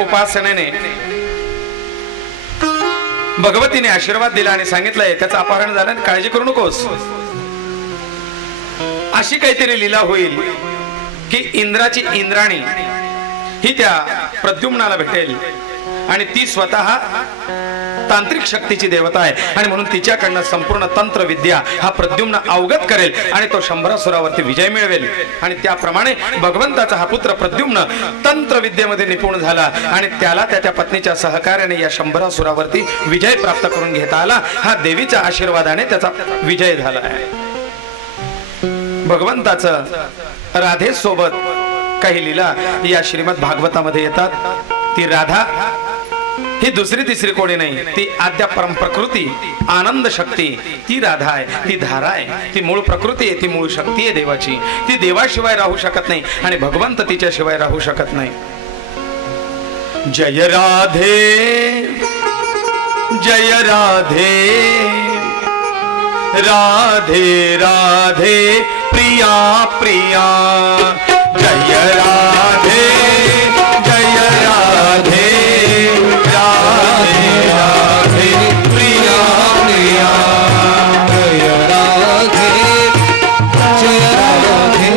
उपासनेने भगवतीने आशीर्वाद दिला आणि सांगितलंय त्याचं अपहरण झालं, काळजी करू नकोस. अशी काहीतरी लीला होईल की इंद्राची इंद्राणी ही त्या प्रद्युम्नाला भेटेल आणि ती स्वतः तांत्रिक शक्तीची देवता आहे आणि म्हणून तिच्याकडनं संपूर्ण तंत्र विद्या हा प्रद्युम्न अवगत करेल आणि तो शंभरासुरावरती विजय मिळवेल. आणि त्याप्रमाणे भगवंताचा हा पुत्र प्रद्युम्न तंत्र विद्येमध्ये निपुण झाला आणि त्याला त्याच्या पत्नीच्या सहकार्याने या शंभरासुरावरती विजय प्राप्त करून घेता आला. हा देवीच्या आशीर्वादाने त्याचा विजय झाला आहे. भगवंताचं राधेसोबत काही लीला या श्रीमद भागवतामध्ये येतात. ती राधा ही दुसरी तिसरी कोणी नाही, ती आद्या परम प्रकृती आनंद शक्ती ती राधा आहे, ती धारा आहे, ती मूळ प्रकृती आहे, ती मूळ शक्ती आहे देवाची. ती देवाशिवाय राहू शकत नाही आणि भगवंत तिच्याशिवाय राहू शकत नाही. जय राधे जय राधे राधे राधे प्रिया प्रिया. जय राधे जय राधे राधे राधे प्रिया प्रिया. जय राधे जय राधे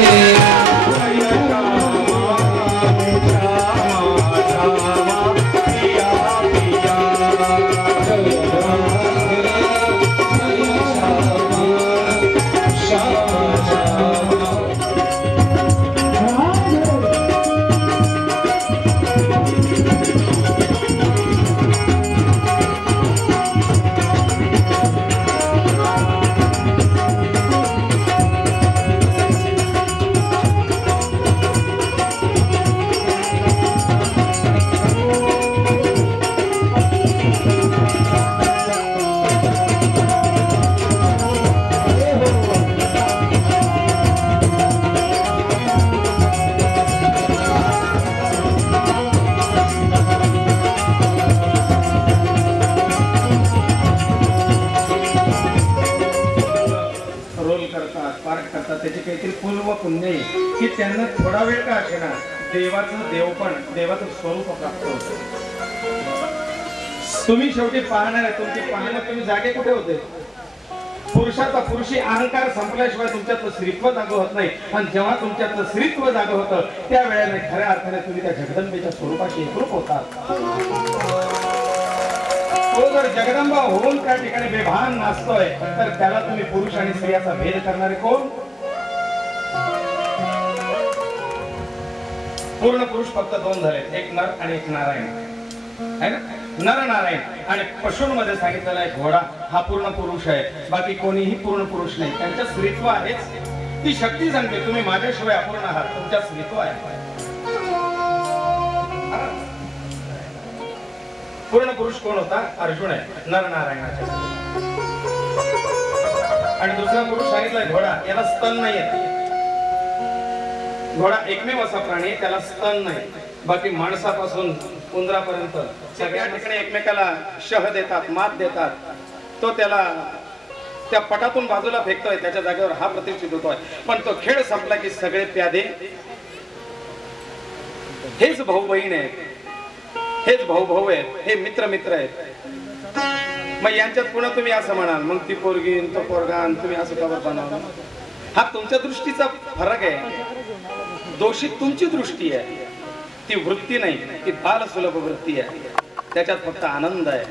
की त्यांना थोडा वेळ का असेना देवाचं देवपण देवाचं स्वरूप प्राप्त होतं. तुम्ही शेवटी पाहणार आहे, तुमची पाहण्यात तुम्ही जागे कुठे होते? पुरुषाचा पुरुषी अहंकार संपल्याशिवाय तुमच्यातलं स्त्रीत्व जागं होत नाही. आणि जेव्हा तुमच्यातलं स्त्रीत्व जागं होतं त्या वेळेला खऱ्या अर्थाने तुम्ही त्या जगदंबेच्या स्वरूपाशी एकरूप होतात. तो जर जगदंबा होऊन त्या ठिकाणी बेभान नाचतोय तर त्याला तुम्ही पुरुष आणि स्त्रियाचा भेद करणारे कोण? पूर्ण पुरुष फक्त दोन झाले, एक नर आणि एक नारायण है ना. नर नारायण आणि पशूंमध्ये सांगितलेला आहे घोडा हा पूर्ण पुरुष आहे, बाकी कोणीही पूर्ण पुरुष नाही. त्यांच्या स्त्रीत्व आहेच. ती शक्ती सांगते तुम्ही माझ्याशिवाय अपूर्ण आहात, तुमच्या स्त्रीत्व आहे. पूर्ण पुरुष कोण होता? अर्जुन आहे, नर नारायणाच्या. आणि दुसरा पुरुष सांगितलाय घोडा, याला स्तन नाही येत. घोडा एकमेव असा प्राणी त्याला स्तन नाही, बाकी माणसापासून उंदरापर्यंत सगळ्या ठिकाणी एकमेकाला शह देतात, मात देतात. तो त्याला त्या पटातून बाजूला फेकतोय, त्याच्या जागेवर हा प्रतिष्ठित होतोय. पण तो खेळ संपला की सगळे प्यादे हेच भाऊ बहीण आहेत, हेच भाऊ भाऊ आहेत, हे मित्र मित्र आहेत. मग यांच्यात पुन्हा तुम्ही असं म्हणाल मग ती पोरगी तो पोरगा तुम्ही असं कवर बनवलं. हा तुमच्या दृष्टीचा फरक आहे. दोषी तुमची दृष्टी आहे, ती वृत्ती नाही, ती बाल सुलभ वृत्ती आहे. त्याच्यात फक्त आनंद आहे.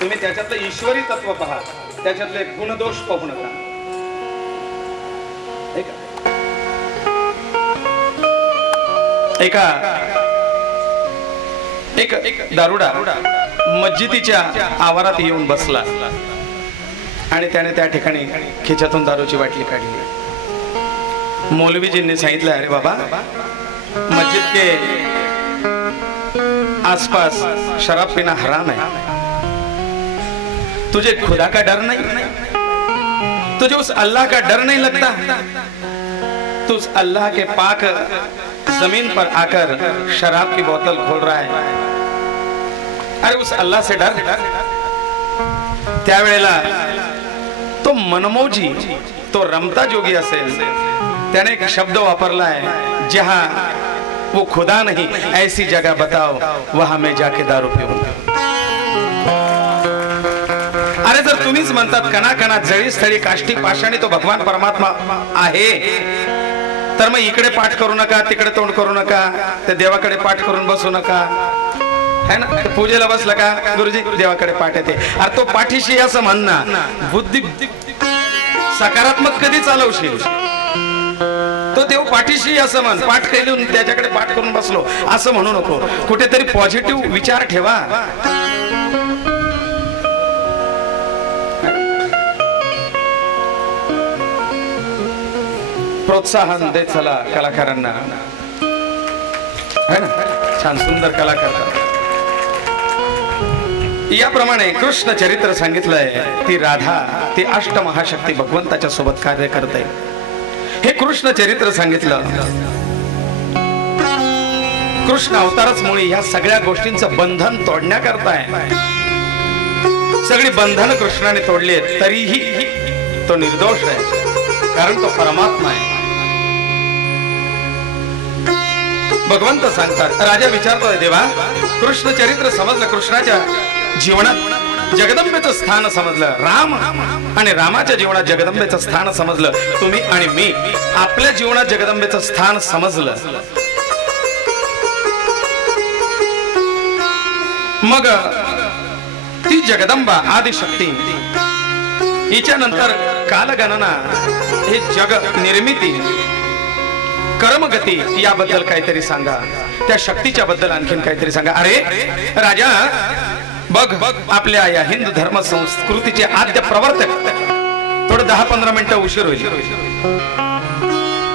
तुम्ही त्याच्यातलं ईश्वरी तत्व पहा, त्याच्यातले गुणदोष पाहू नका. एक दारुडा मस्जिदीच्या आवारात येऊन बसला आणि त्याने त्या ठिकाणी खिच्यातून दारूची बाटली काढली. मौलवीजींनी सांगितलं अरे बाबा मस्जिद के आसपास शराब पीना हराम है, तुझे खुदा का डर नहीं, तुझे उस अल्लाह का डर नहीं लगता? तू उस अल्लाह के पाक जमीन पर आकर शराब की बोतल खोल रहा है. अरे उस अल्लाह से डर. त्यावेळेला तो मनमोजी, तो रमता जोगी असेल, त्याने एक शब्द वापरला आहे, जहां वो खुदा नहीं, ऐसी जगह बताओ वहां मैं जाके दारू पिऊंगा। अरे जर तुम्हीच म्हणतात कणाकणात जळी स्थळी काष्टी पाषाणी तो भगवान परमात्मा आहे, तर मग इकडे पाठ करू नका, तिकडे तोंड करू नका, त्या देवाकडे पाठ करून बसू नका, है ना? पूजेला बसला का गुरुजी देवाकडे पाठ येते, अरे तो पाठीशी असं म्हणणं बुद्धी सकारात्मक कधी चालवशील? तो देव पाठीशी असं म्हण, पाठ केली त्याच्याकडे पाठ करून बसलो असं म्हणू नको, कुठेतरी पॉझिटिव्ह विचार ठेवा। प्रोत्साहन देत चला कलाकारांना, है ना? छान सुंदर कलाकार। याप्रमाणे कृष्ण चरित्र सांगितलंय, ती राधा ती अष्टमहाशक्ती भगवंताच्या सोबत कार्य करते, हे कृष्ण चरित्र सांगितलं। कृष्ण अवतारच मुळे या सगळ्या गोष्टींचं बंधन तोडण्याकरता आहे। सगळी बंधन कृष्णाने तोडली, तरीही तो निर्दोष आहे, कारण तो परमात्मा आहे। भगवंत सांगतात, राजा विचारतोय देवा कृष्ण चरित्र समजलं, कृष्णाच्या जीवनात जगदंबेचं स्थान समजलं, राम आणि रामाच्या जीवनात जगदंबेचं स्थान समजलं, तुम्ही आणि मी आपल्या जीवनात जगदंबेचं स्थान समजलं, मग ती जगदंबा आदिशक्ती हिच्या नंतर कालगणना, हे जग निर्मिती, कर्मगती याबद्दल काहीतरी सांगा, त्या शक्तीच्या बद्दल आणखीन काहीतरी सांगा। अरे राजा बघ, आपल्या या हिंदू धर्म संस्कृतीचे आद्य प्रवर्तक, थोडं 10-15 मिनिटं उशीर होईल,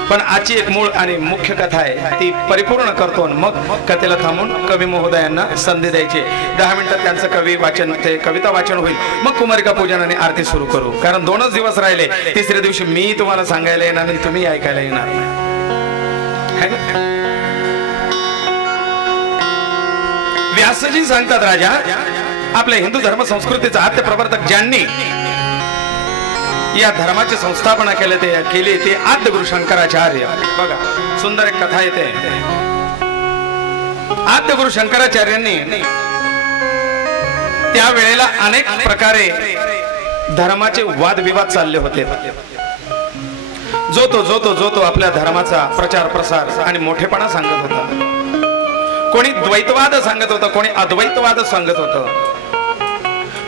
पण आजची एक मूळ आणि मुख्य कथा आहे ती परिपूर्ण करतो, मग कथेला थांबून कवी महोदयांना संधी द्यायची। 10 मिनिटात त्यांचं कवी वाचन, ते कविता वाचन होईल, मग कुमारिका पूजन आणि आरती सुरू करू, कारण 2च दिवस राहिले, तिसऱ्या दिवशी मी तुम्हाला सांगायला येणार नाही, तुम्ही ऐकायला येणार नाही। व्यासजी सांगतात, राजा आपल्या हिंदू धर्म संस्कृतीचा आद्य प्रवर्तक ज्यांनी या धर्माची संस्थापना केली ते आद्य गुरु शंकराचार्य। बघा सुंदर एक कथा येते, आद्य गुरु शंकराचार्यांनी त्यावेळेला अनेक प्रकारे धर्माचे वादविवाद चालले होते, जो तो आपल्या धर्माचा प्रचार प्रसार आणि मोठेपणा सांगत होता, कोणी द्वैतवाद सांगत होतं, कोणी अद्वैतवाद सांगत होतं,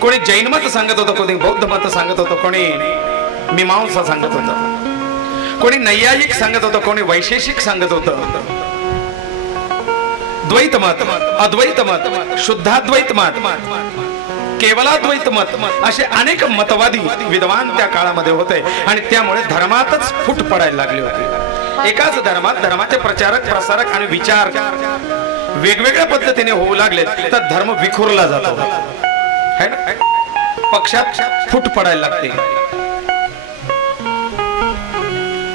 कोणी जैन मत सांगत होतं, कोणी बौद्ध मत सांगत होतं, कोणी मीमांसा सांगत होतं, कोणी नैयायिक सांगत होतं, कोणी वैशेषिक सांगत होतं, द्वैत मत, अद्वैत मत, शुद्धाद्वैत मत, केवलाद्वैत मत, असे अनेक मतवादी विद्वान त्या काळामध्ये होते, आणि त्यामुळे धर्मातच फूट पडायला लागली होती। एकाच धर्मात धर्माचे प्रचारक प्रसारक आणि विचार वेगवेगळ्या पद्धतीने होऊ लागले, तर धर्म विखुरला जातो, है ना? पक्षात फूट पडायला लागते,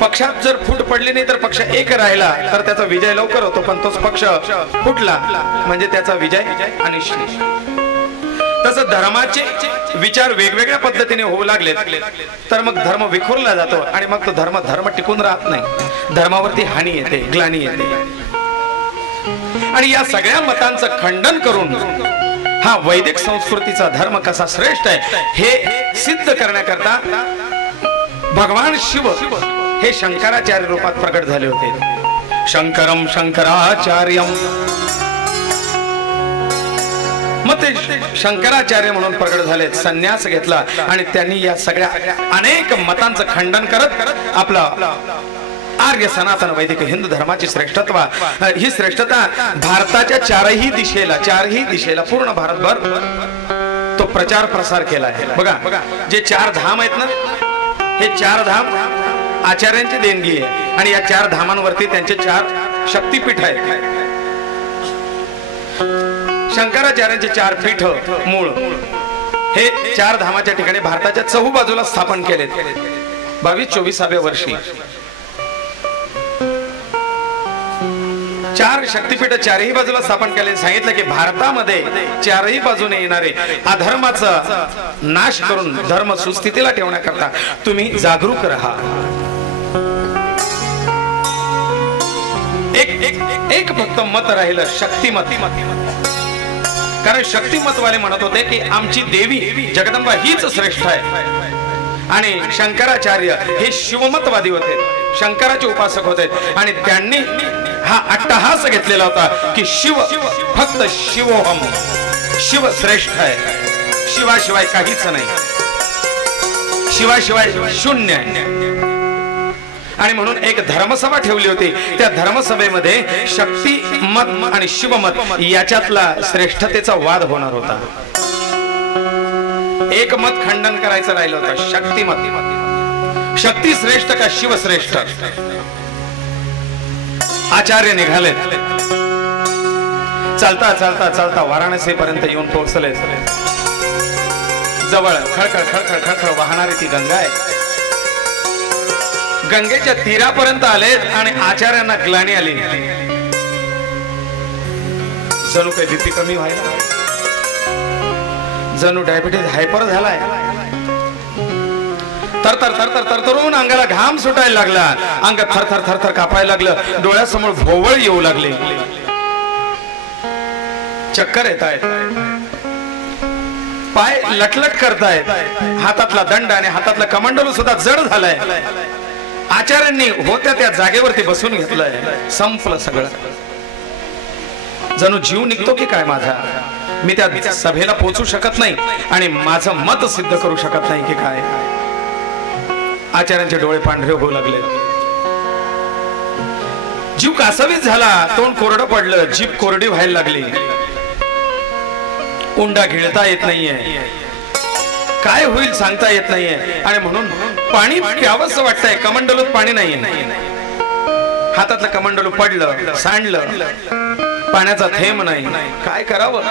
पक्षात जर फूट पडली नाही तर पक्ष एक राहिला तर त्याचा विजय लवकर होतो, पण तोच पक्ष फुटला म्हणजे त्याचा विजय अनिश्चित। तसं धर्माचे विचार वेगवेगळ्या पद्धतीने होऊ लागले तर मग धर्म विखुरला जातो, आणि मग तो धर्म टिकून राहत नाही, धर्मावरती हानी येते, ग्लानी येते। आणि या सगळ्या मतांचं खंडन करून हा वैदिक संस्कृतीचा धर्म कसा श्रेष्ठ आहे हे सिद्ध करण्याकरता भगवान शिव हे शंकराचार्य रूपात प्रकट झाले होते। शंकरम शंकराचार्यम, मग ते शंकराचार्य म्हणून प्रकट झाले, संन्यास घेतला, आणि त्यांनी या सगळ्या अनेक मतांचं खंडन करत आपला आर्य सनातन वैदिक हिंदू धर्माची श्रेष्ठत्व, ही श्रेष्ठता भारताच्या चारही दिशेला पूर्ण भारतभर तो प्रचार प्रसार केला आहे। बघा जे 4 धाम आहेत ना, हे 4 धाम आचार्यांची देणगी आहे, आणि या 4 धामांवरती त्यांचे 4 शक्तीपीठ आहेत। शंकराचार्यांचे 4 पीठ मूळ हे 4 धामाच्या ठिकाणी भारताच्या चहूबाजूला स्थापन केलेत। 22-24व्या वर्षी 4 शक्तीपीठ 4ही बाजूला स्थापन केले। सांगितलं की भारतामध्ये 4ही बाजूने येणारे अधर्माचा नाश करून धर्म सुस्थितीला ठेवण्याकरता तुम्ही जागरूक राहा। एक फक्त मत राहिलं, शक्तिमत. कारण शक्तिमतवाले म्हणत होते की आमची देवी जगदंबा हीच श्रेष्ठ आहे. आणि शंकराचार्य हे शिवमतवादी होते, शंकराचे उपासक होते. आणि त्यांनी हा अट्टहास घेतलेला होता की शिव फक्त शिवोहम, शिव श्रेष्ठ आहे, शिवाशिवाय काहीच नाही, शिवाशिवाय शून्य आहे. आणि म्हणून एक धर्मसभा ठेवली होती. त्या धर्मसभेमध्ये शक्तिमत आणि शिवमत याच्यातला श्रेष्ठतेचा वाद होणार होता. एक मत खंडन करायचं राहिलं होतं, शक्तिमत, शक्ती श्रेष्ठ का शिव श्रेष्ठ. आचार्य निघाले, चालता चालता चालता वाराणसी पर्यंत येऊन पोहोचले. जवळ खळखळ खळखळ खळखळ वाहणारी ती गंगा आहे. गंगेच्या तीरापर्यंत आले आणि आचार्यांना ग्लानी आली, जणू काही बीपी कमी व्हायला, जणू डायबिटीज हायपर झालाय. तरतर तरतर तरतरून अंगाला घाम सुटायला लागला, अंग थरथर थरथर कापायला लागलं, डोळ्यासमोर भोवळ येऊ लागले, चक्कर येत आहेत, पाय लटलट करतायत, हातातला दंड आणि हातातला कमंडलू सुद्धा जड झालाय. आचार्यांनी होत्या त्या जागेवरती बसून घेतलंय. संपलं सगळं, जणू जीव निघतो की काय माझा. मी त्या सभेला पोहोचू शकत नाही आणि माझं मत सिद्ध करू शकत नाही की काय. आचार्यांचे डोळे पांढरे होऊ लागले, जीव कासावीस झाला, तोंड कोरडं पडलं, जीभ कोरडी व्हायला लागली, उंडा गिळता येत नाहीये, काय होईल सांगता येत नाहीये. आणि म्हणून पाणी प्यावंसं वाटतंय, कमंडलूत पाणी नाहीये. हातातलं कमंडलू पडलं, सांडलं, पाण्याचा थेंब नाही. काय करावं,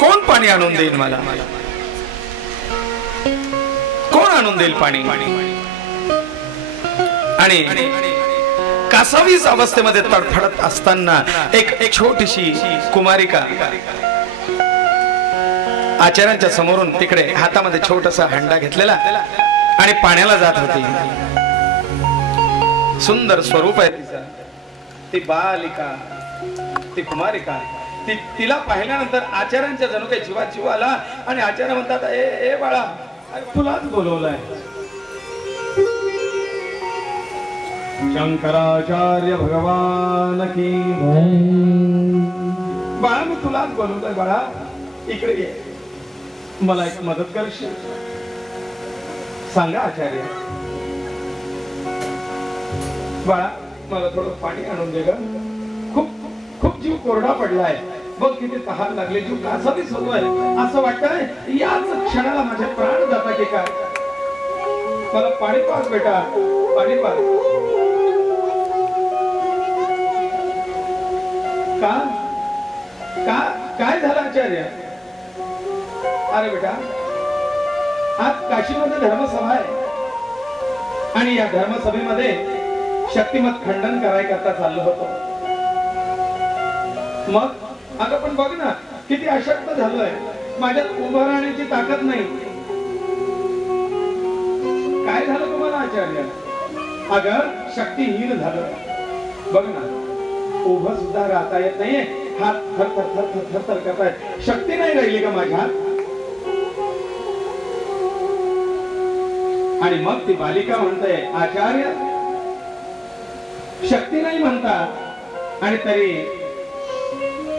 कोण पाणी आणून देईल मला, कोण आणून देईल पाणी. आणि कासावीस अवस्थेमध्ये तडफडत असताना एक छोटीशी कुमारिका आचार्यांच्या समोरून तिकडे हातामध्ये छोटासा हंडा घेतलेला आणि पाण्याला जात होती. सुंदर स्वरूप आहे तिचं, ती बालिका, ती कुमारिका. तिला पाहिल्यानंतर आचार्यांच्या जणू काही जीवात जीव आला आणि आचार्य म्हणतात, ए बाळा, तुलाच बोलवलंय. शंकराचार्य भगवान की बाळा, मी तुलाच बोलवलंय बाळा, इकडे ये, मला एक मदत करशील. सांगा आचार्य. बाळा, मला थोडं पाणी आणून दे ग, खूप खूप जीव कोरडा पडलाय, बघ किती तहान लागली, जीव कासावीस होतोय, असं वाटतंय याच क्षणाला माझे प्राण जाता की काय. मला पाणी पाज बेटा, पाणी पाज. का का काय झालं आचार्य. अरे बेटा, आज काशीमध्ये धर्मसभा आहे आणि या धर्मसभेमध्ये शक्तिमत खंडन करायकरता चाललो होतो. मग अगं पण बघ ना, किती अशक्त झालोय, माझ्यात उभं राहण्याची ताकद नाही. काय झालं तुम्हाला आचार्य. अगं शक्तीहीन झालं, बघ ना, उभं सुद्धा राहता येत नाहीये, हात थरथर थरथर थरथर करताय, शक्ती नाही राहिली का माझ्यात. आणि मग ती बालिका म्हणते, आचार्य शक्ती नाही म्हणता आणि तरी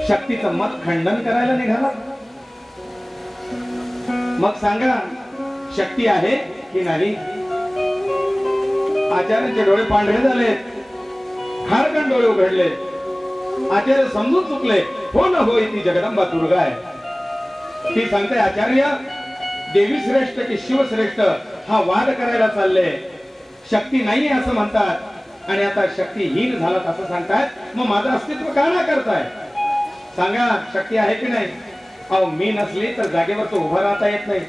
शक्तीचं मत खंडन करायला निघाला. मग सांगा, शक्ती आहे की नाही. आचार्यांचे डोळे पांढरे झाले, खारकन डोळे उघडले. आचार्य समजून चुकले, हो न होय ती जगदंबा दुर्गा आहे. ती सांगते, आचार्य देवी श्रेष्ठ की शिव श्रेष्ठ हा वाद करायला चालले. शक्ती नाही असं म्हणतात आणि आता शक्तीहीन झालात असं सांगतायत. मग माझं अस्तित्व का नाही करताय. सांगा, शक्ती आहे की नाही. अहो, मी नसली तर जागेवर तो उभा राहता येत नाही.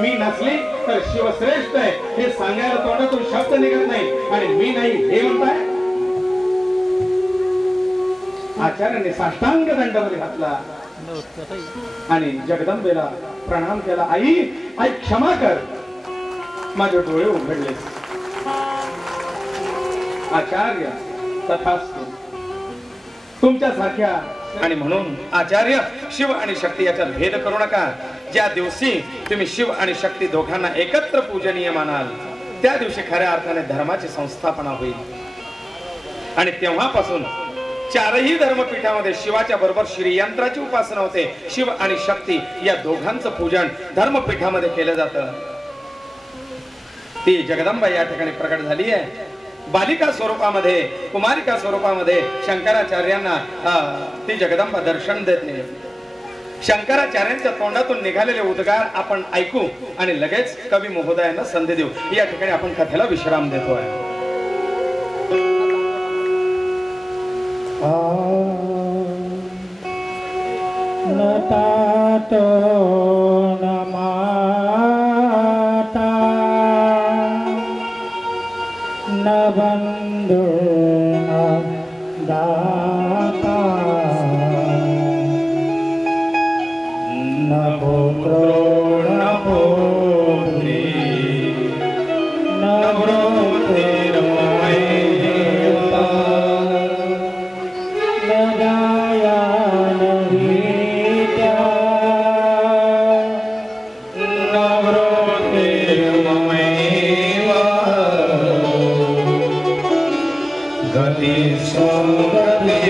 मी नसली तर शिवश्रेष्ठ आहे हे सांगायला तोंडातून शब्द निघत नाही आणि मी नाही हे म्हणताय. आचार्याने साष्टांग दंडवत घातला आणि जगदंबेला प्रणाम केला. आई, आई क्षमा कर, माझे डोळे उघडले. आचार्य तथास्तु. तुमच्यासारख्या आणि म्हणून आचार्य शिव आणि शक्ती याच्यात भेद करू नका. ज्या दिवशी तुम्ही शिव आणि शक्ती दोघांना एकत्र पूजनीय मानाल त्या दिवशी खऱ्या अर्थाने धर्माची संस्थापना होईल. आणि तेव्हापासून चारही धर्मपीठामध्ये शिवाच्या बरोबर श्रीयंत्राची उपासना होते. शिव आणि शक्ती या दोघांचं पूजन धर्मपीठामध्ये केलं जातं. ती जगदंबा या ठिकाणी प्रकट झाली आहे. बालिका स्वरूपामध्ये कुमारिका स्वरूपामध्ये शंकराचार्यांना ती जगदंबा दर्शन देते. शंकराचार्यांच्या तोंडातून निघालेले उद्गार आपण ऐकू आणि लगेच कवी महोदयांना संधी देऊ. या ठिकाणी आपण कथेला विश्राम देतोय. नतातो नमाता न बंधु न दाता न पुत्रो न पुत्री न वृत्तिर्मयेता न जाया न वीर्या न वृत्तिर्मयेवा गति स्वगति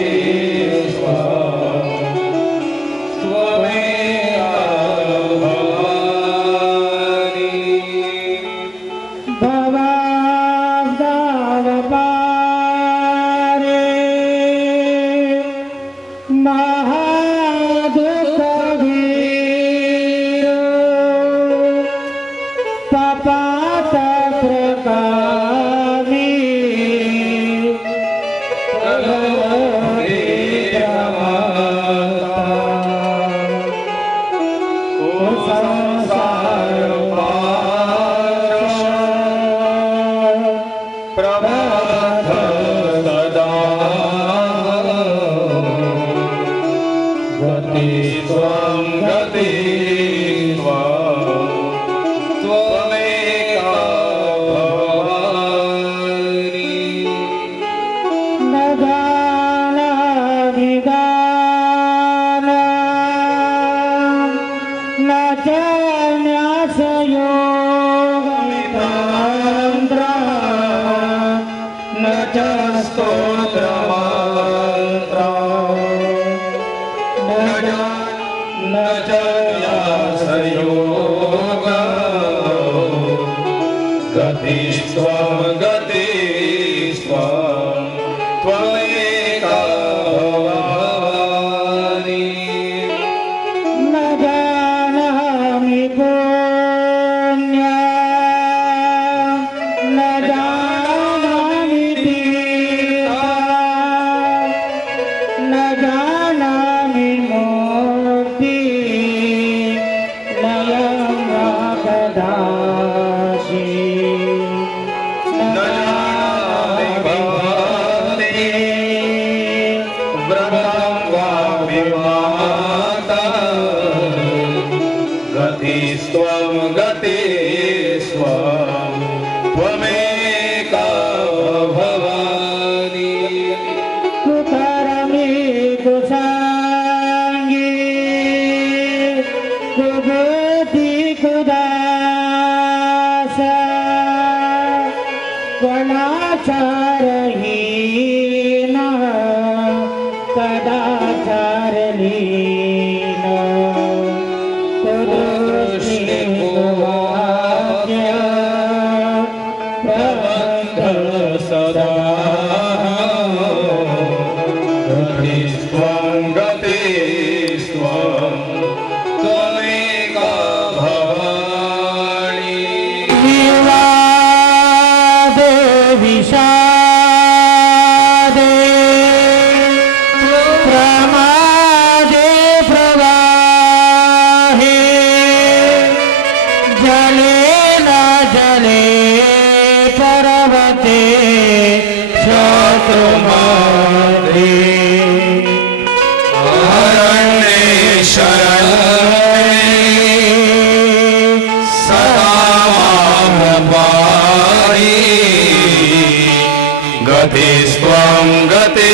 गति स्वं गति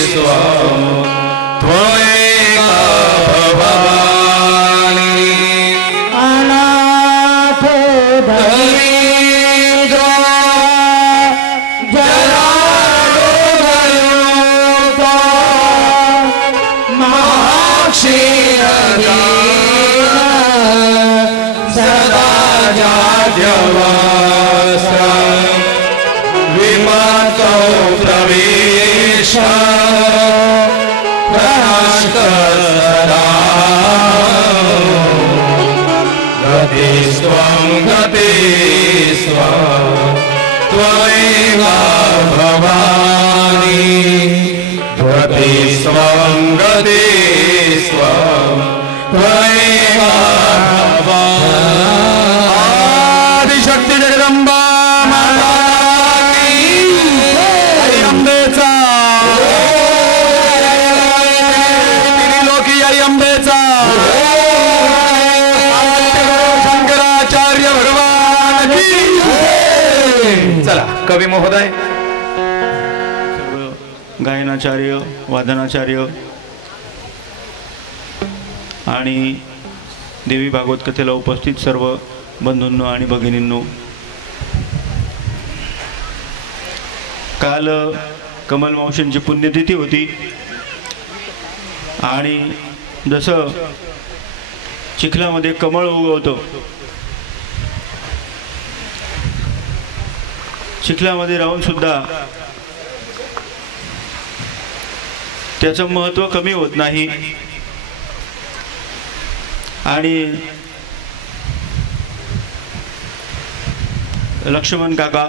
स्वं सदा जाड्यवास विमतो प्रवेश प्रणाष्ट सदा गति स्वं त्वमेव भवानी गति स्वं त्वमेव आदिशक्ती जगदंबा माता की आई अंबेचा त्रिलोकी आई अंबेचा शंकराचार्य भगवान की चला कवी महोदय गायनाचार्य वादनाचार्य आणि देवी भागवत कथेला उपस्थित सर्व बंधूंनो आणि भगिनींनो, काल कमल मावशींची पुण्यतिथी होती आणि जसं चिखलामध्ये कमळ उगवतं, चिखलामध्ये राहून सुद्धा त्याचं महत्त्व कमी होत नाही आणि लक्ष्मण काका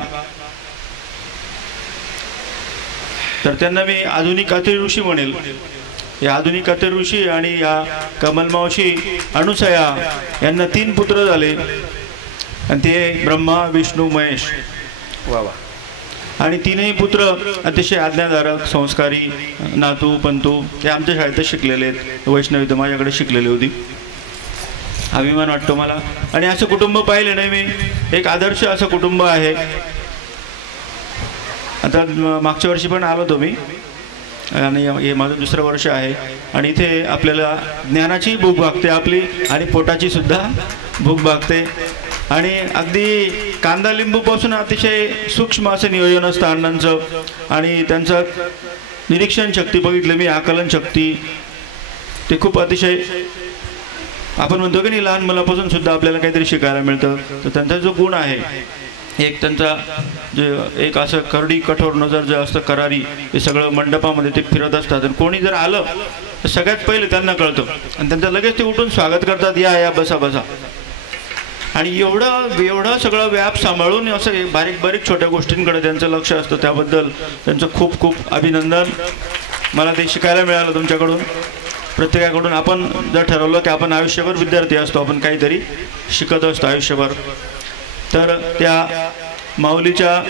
तर त्यांना मी आधुनिक अति ऋषी म्हणेल. या आधुनिक अति ऋषी आणि या कमल मावशी अनुसया यांना 3 पुत्र झाले आणि ते ब्रह्मा विष्णू महेश. वा वा. आणि 3ही पुत्र अतिशय आज्ञाधारक संस्कारी नातू पंतू ते आमच्या शाळेतच शिकलेले आहेत. वैष्णवी तर माझ्याकडे शिकलेली होती. अभिमान वाटतो मला. आणि असं कुटुंब पाहिले नाही मी. एक आदर्श असं कुटुंब आहे. आता मागच्या वर्षी पण आलो होतो मी आणि हे माझं 2रं वर्ष आहे आणि इथे आपल्याला ज्ञानाची भूक भागते आपली आणि पोटाची सुद्धा भूक भागते आणि अगदी कांदा लिंबूपासून अतिशय सूक्ष्म असं नियोजन असतं अण्णांचं आणि त्यांचं निरीक्षण शक्ती बघितलं मी, आकलन शक्ती ते खूप अतिशय आपण म्हणतो की नाही लहान मुलापासून सुद्धा आपल्याला काहीतरी शिकायला मिळतं. तर त्यांचा जो गुण आहे एक त्यांचा जे एक असं करडी कठोर नजर जे असतं करारी हे सगळं मंडपामध्ये ते फिरत असतात आणि कोणी जर आलं तर सगळ्यात पहिले त्यांना कळतं आणि त्यांचं लगेच ते उठून स्वागत करतात, या बसा बसा. आणि एवढं सगळं व्याप सांभाळून असं बारीक बारीक छोट्या गोष्टींकडे त्यांचं लक्ष असतं. त्याबद्दल त्यांचं खूप खूप अभिनंदन. मला ते शिकायला मिळालं तुमच्याकडून प्रत्येकाकडून. आपण जर ठरवलं की आपण आयुष्यभर विद्यार्थी असतो, आपण काहीतरी शिकत असतो आयुष्यभर, तर त्या माऊलीच्या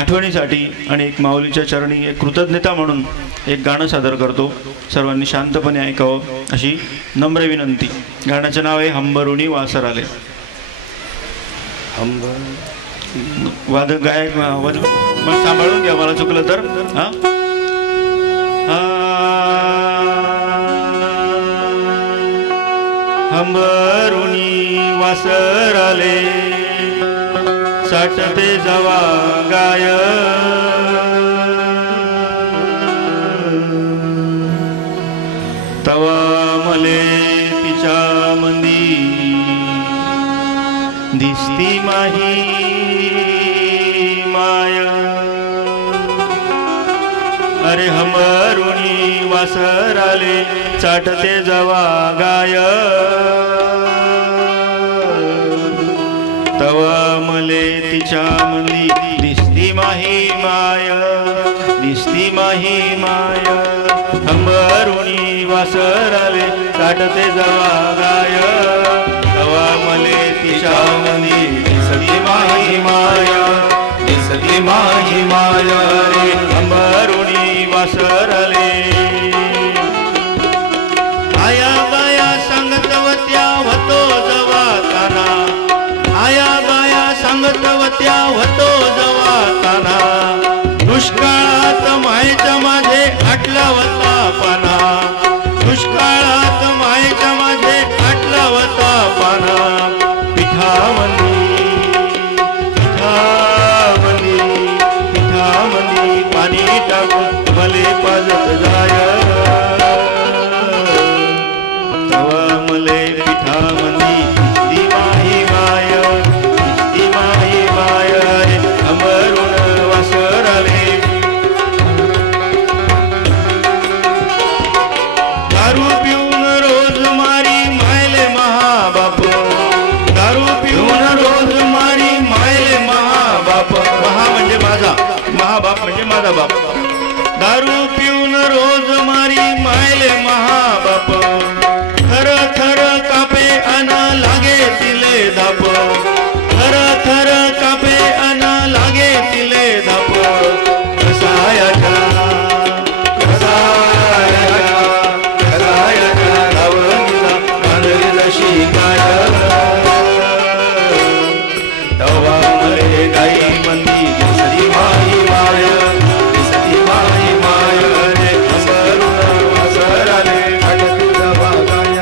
आठवणीसाठी आणि एक माऊलीच्या चरणी एक कृतज्ञता म्हणून एक गाणं सादर करतो. सर्वांनी शांतपणे ऐकावं अशी नम्र विनंती. गाण्याचं नाव आहे हंबरुणी वासर आले. गायक मग सांभाळून घ्या मला चुकलं तर. हंबरुणी वासर आले साठते जवा गाय तवा मले तिच्या मंदी दिसती माही माय. अरे हंबरुणी वासर आले चाटते जवा गाय तवा मले तिच्या मंदी दिसती माही माय, दिसती माही माय. हंबरुणी वासर आले चाटते जवा गाय तवा मले तिच्या मंदी दिसती माही माय, दिसती माही माय. रे हंबरुणी वासर आले आया बाया सांगतवत्या होतो जवाताना, आया बाया सांगतवत्या होतो जवाताना. दुष्काळात मायेच्या माझे आटला होता पाना, दुष्काळात मायेच्या माझे आटला होता पाना. पिठामंदी पिठामंदी पिठामंदी पाणी टाकून भले माझा बाप दारू पिऊन रोज मारी मायले महाबाप थर थर कापे अन लागे तिले धाप थर थर कापे अन लागे तिले धाप कसायाच्या धावणीला बांधली जशी गाय तवा मरे गाई मंदी दिसली माई माय दिसली माई माय रे असरून असराले अटक बागाय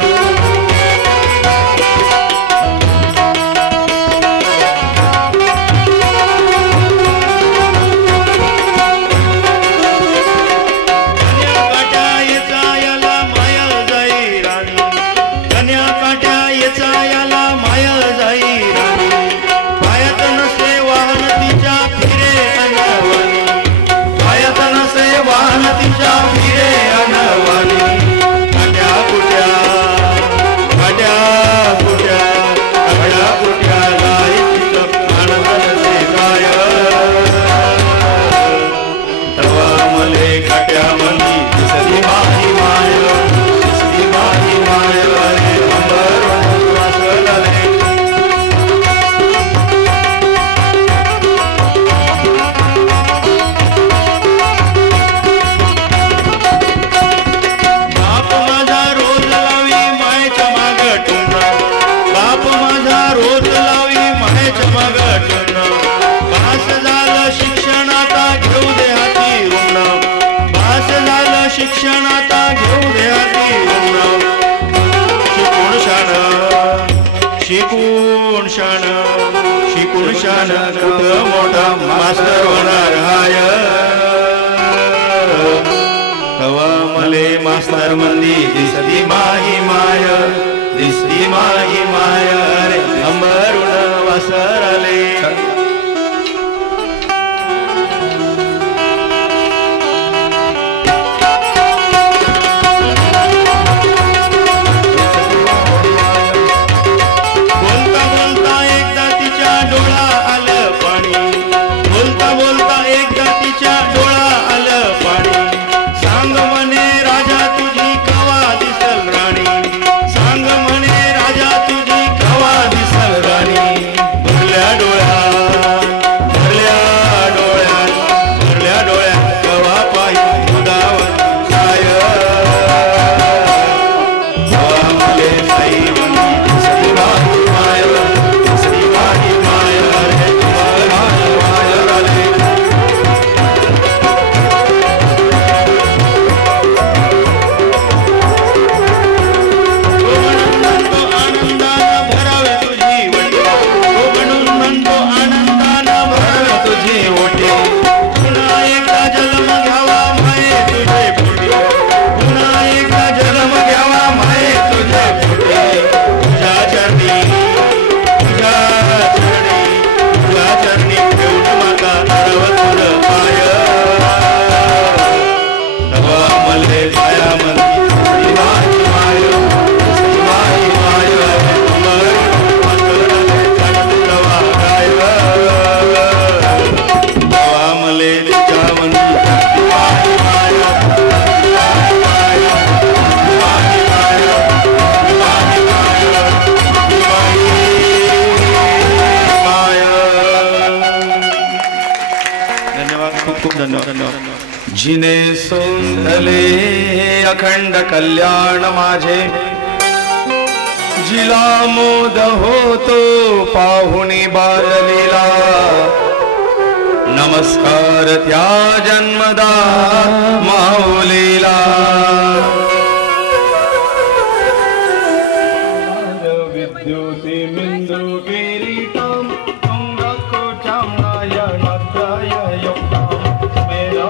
शिक्षणाता घेऊ दे हाती शिकून शान कुठं मोठा मास्टर होणार हाय तवा मले मास्तर मंदी दिसली माही माय दिसली माही माय रे अंबरुण वासराले जिने सोंधले अखंड कल्याण माझे जिला मोद होतो पाहुणी बाललीला नमस्कार त्या जन्मदा माऊलीला विद्युती मिंदू किरीटम तुंगको चामनाय नत्राय योक्तम मेरा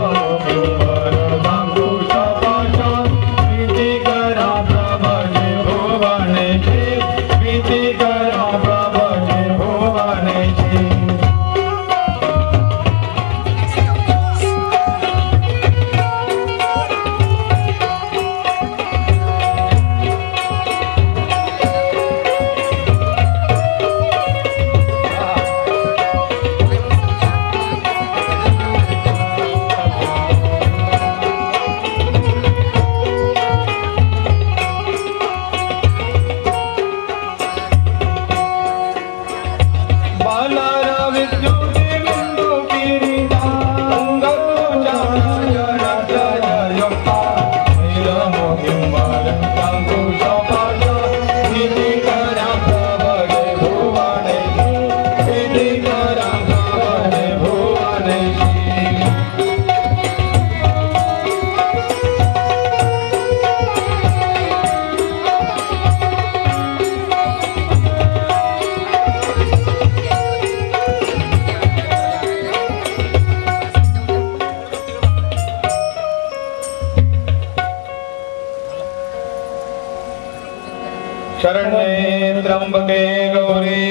शरण्ये त्र्यंबके गौरी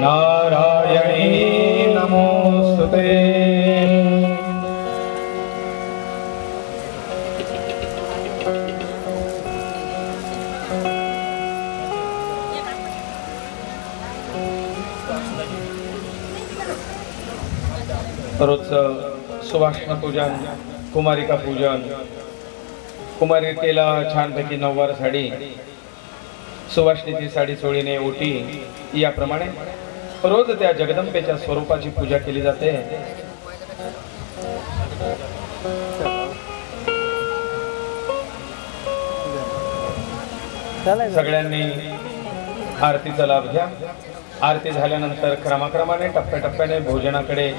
नारायणी नमोस्तुते। रोजचं सुवासना पूजन, कुमारिका पूजन, कुमारिकेला छानपैकी नऊवार साडी, सुवासिनीची साडी सोळीने ओटी, याप्रमाणे रोज त्या जगदंबेच्या स्वरूपाची पूजा केली जाते। सगळ्यांनी आरतीचा लाभ घ्या। आरती झाल्यानंतर क्रमाक्रमाने टप्प्याटप्प्याने भोजनाकडे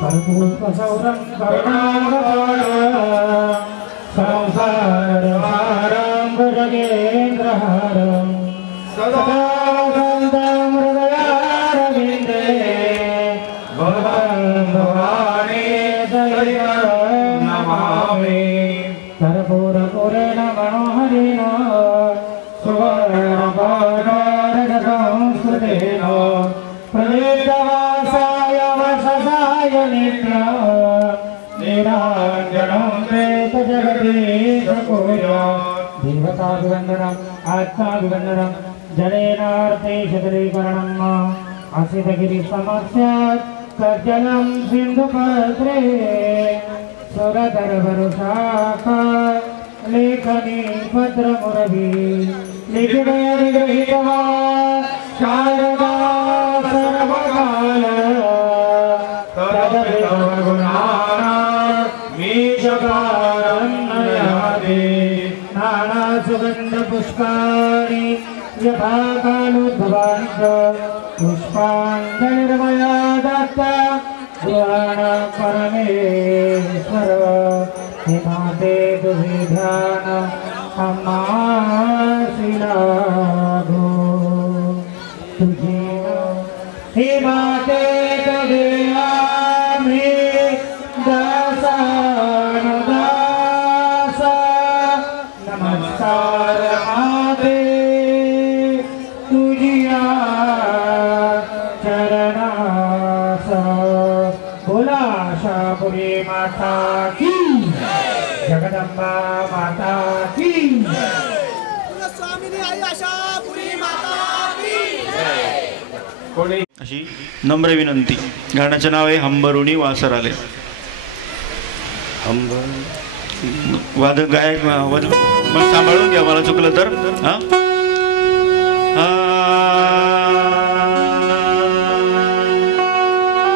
कर्पूरसौरं करुणावतारं संसारहारं भुजगेन्द्रहारं सदा वसन्तं हृदयारविन्दे भवानी दैवं नमामि कर्पूरपुरेण मनोहरेण सुवर्णपादारसंस्कृतेन प्रदीप्तवासाय वससाय नित्या नीराञ्जनं प्रेतजगदीशपूजा देवताभिवन्दनम् आत्माभिवन्दनं जलेनार्थे शतलीकरणम् असितगिरिसमस्यात् तज्जलं सिन्धुपत्रे सुरधरवरुषाखा लेखनी भद्रमुरवी लिखिते निगृहीतवा शारदा सर्वकाल तदभिगुणानामीशकारन्नयादि नानासुगन्धपुष्पाणि यथा कालोद्भवानि च पुष्पाञ्जलिर्मया दत्ता पुराण परमेश्वर हिमाते तुझे ध्यान हमाशिलागो तुझे हिमाते तुझे आम्ही दासानुदास नमस्कार माते तुझिया चरणास बोला शापुरी माता की जगदंबा माता की स्वामिनी आई आशापुरी माता की कोणी अशी नम्र विनंती. गाण्याचे नाव आहे हंबरुणी वासर आले. वाद गायक मग सांभाळून घ्या मला चुकलं तर. हा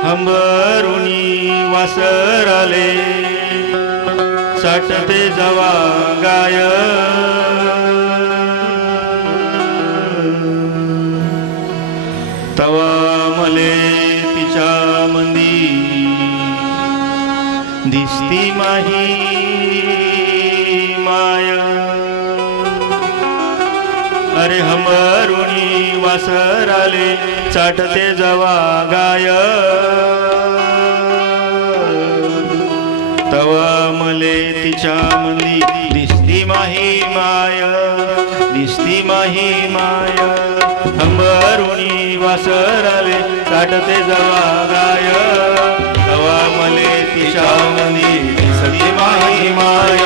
हंबरुणी वासर आले साठते जवा गाय तवा मले तिच्या मंदी दिसती माही माय. अरे हंबरुणी वासर आले चाटते जवा गाय तवा मले तिच्या मंदी दिसती माही माय दिसती माही माय. हंबरुणी वासर आले चाटते जवा गाय तवा मले तिच्या मंदी दिसती माही माय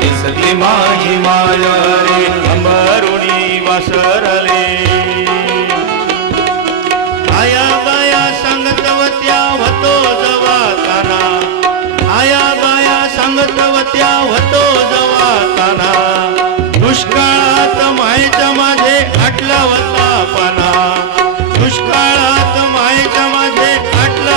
दिसती माही माय. रे हंबरुणी वासर आले आया बाया सांगतवत्या होतो जवाताना आया बाया सांगतवत्या होतो जवाताना दुष्काळात मायेच्या माझे आटला होता पाना दुष्काळात मायेच्या माझे आटला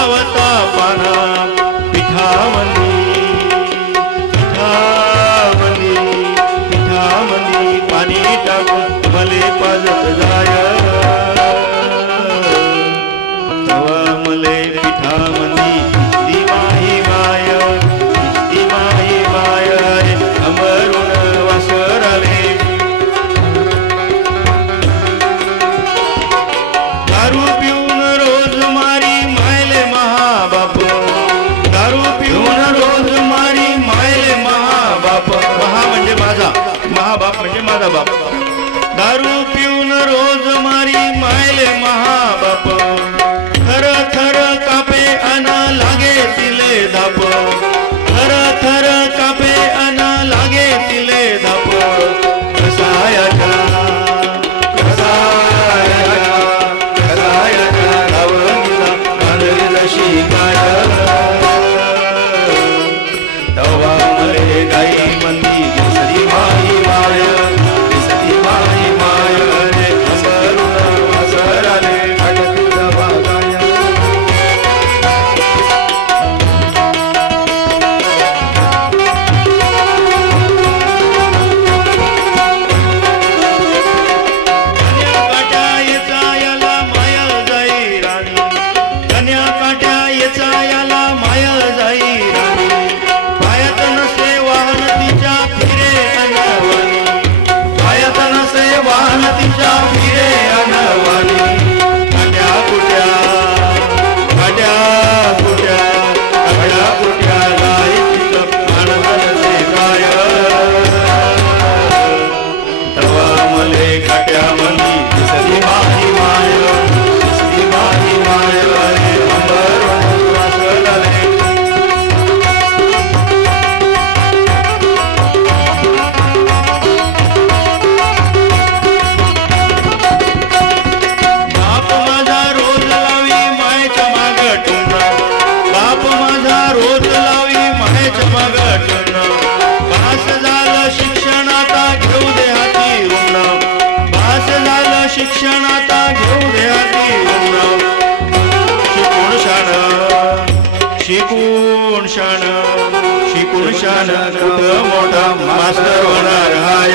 शिकून शान कुठं मोठा मास्तर होणार हाय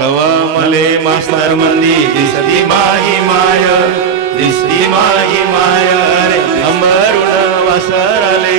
तवा मले मास्तर मंदी दिसती माही माय रे अंबरुण वासरले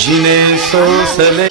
जिने सोसले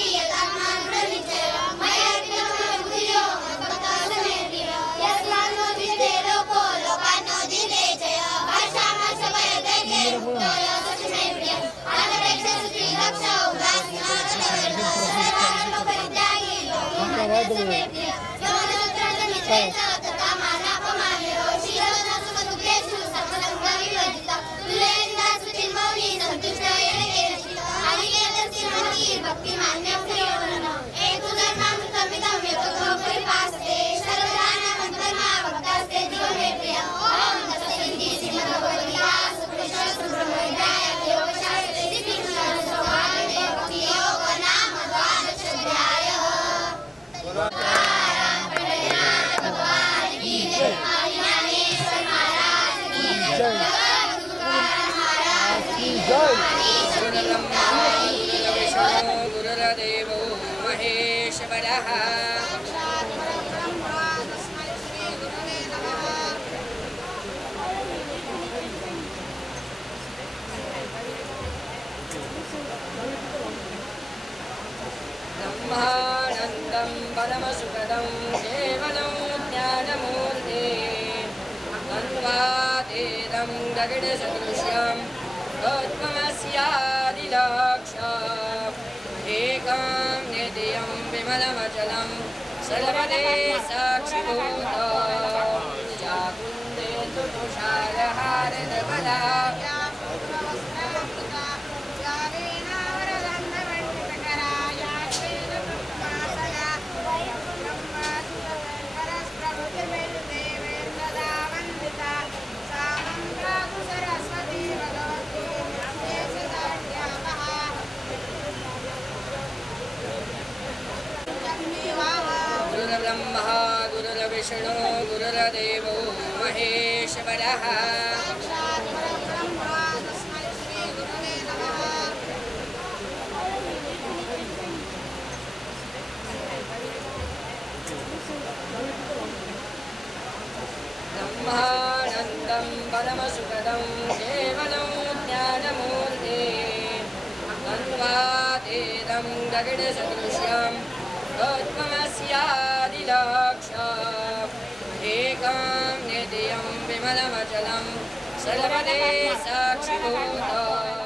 गुरुर्देवो महेश्वरः ब्रह्मानन्दं परमसुखदं केवलं ज्ञानमूर्ते अन्वादेदं गगनसदृश्यं त्वमस्यादिलक्ष्य एकं नित्यं विमलमचलं सर्वदे साक्षिभूतं जाकुन्दे तुषारहारधवला गुरुर्ब्रह्मा गुरुर्विष्णु गुरुर्देवो महेश्वरः ब्रह्मानन्दं परमसुखदं केवलं ज्ञानमूर्ते अन्वादेदं गगनसदृश्यं त्वमस्यादिलक्ष्य एकं नित्यं विमलमचलं सर्वदे साक्षिभूतं